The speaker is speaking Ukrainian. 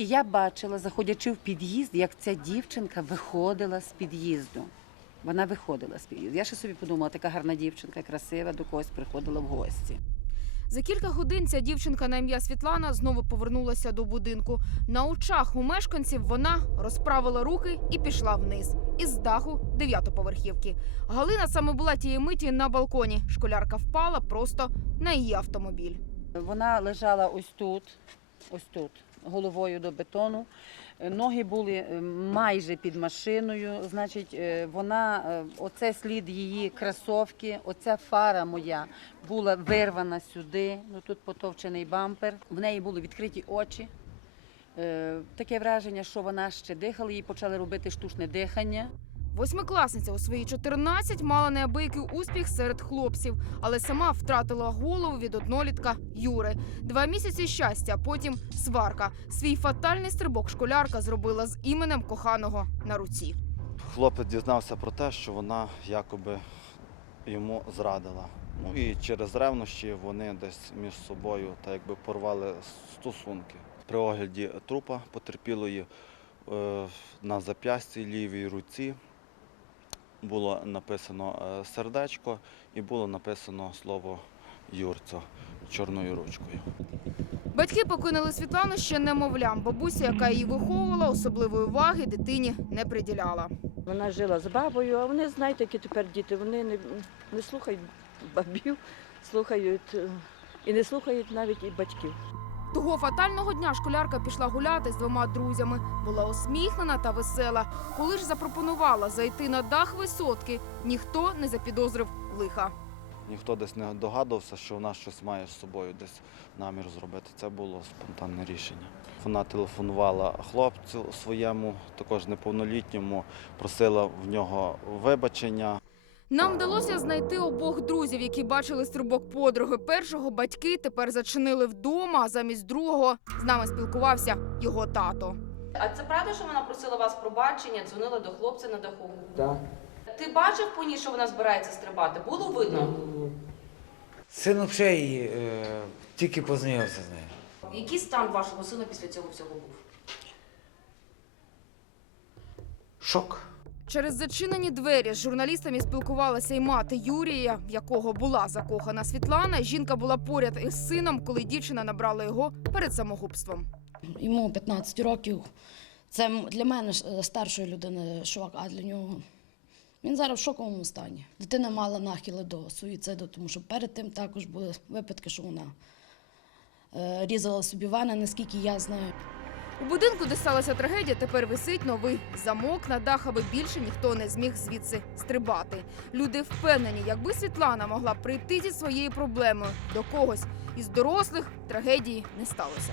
І я бачила, заходячи в під'їзд, як ця дівчинка виходила з під'їзду. Вона виходила з під'їзду. Я ще собі подумала, така гарна дівчинка, красива, до когось приходила в гості. За кілька годин ця дівчинка на ім'я Світлана знову повернулася до будинку. На очах у мешканців вона розправила руки і пішла вниз із даху дев'ятоповерхівки. Галина саме була тієї миті на балконі. Школярка впала просто на її автомобіль. Вона лежала ось тут, ось тут, головою до бетону. Е, Ноги були е, майже під машиною. Значить, е, вона, оце слід її кросовки, оця фара моя була вирвана сюди. Ну тут потовчений бампер. В неї були відкриті очі. Таке враження, що вона ще дихала, їй почали робити штучне дихання. Восьмикласниця у свої 14 мала неабиякий успіх серед хлопців, але сама втратила голову від однолітка Юри. Два місяці щастя, потім сварка. Свій фатальний стрибок школярка зробила з іменем коханого на руці. Хлопець дізнався про те, що вона якоби йому зрадила. Ну і через ревнощі вони десь між собою та якби порвали стосунки. При огляді трупа потерпілої е, на зап'ясті лівій руці було написано е, сердечко і було написано слово Юрцо чорною ручкою. Батьки покинули Світлану ще немовлям. Бабуся, яка її виховувала, особливої уваги дитині не приділяла. Вона жила з бабою, а вони, знаєте, які тепер діти, вони не, не слухають бабів, слухають е, і не слухають навіть і батьків. Того фатального дня школярка пішла гуляти з двома друзями. Була усміхнена та весела. Коли ж запропонувала зайти на дах висотки, ніхто не запідозрив лиха. Ніхто десь не догадувався, що вона щось має з собою десь намір зробити. Це було спонтанне рішення. Вона телефонувала хлопцю своєму, також неповнолітньому, просила в нього вибачення. Нам вдалося знайти обох друзів, які бачили стрибок подруги. Першого батьки тепер зачинили вдома, а замість другого з нами спілкувався його тато. А це правда, що вона просила вас пробачення, дзвонила до хлопця на даху? Так. Ти бачив по ній, що вона збирається стрибати? Було видно? Син взагалі її, е, тільки познайомився з нею. Який стан вашого сина після цього всього був? Шок. Через зачинені двері з журналістами спілкувалася й мати Юрія, в якого була закохана Світлана. Жінка була поряд із сином, коли дівчина набрала його перед самогубством. Йому 15 років. Це для мене е, старшої людини шок, а для нього він зараз в шоковому стані. Дитина мала нахили до суїциду, тому що перед тим також були випадки, що вона е, різала собі вени, наскільки я знаю. У будинку, де сталася трагедія, тепер висить новий замок на дах, аби більше ніхто не зміг звідси стрибати. Люди впевнені, якби Світлана могла прийти зі своєю проблемою до когось із дорослих, трагедії не сталося.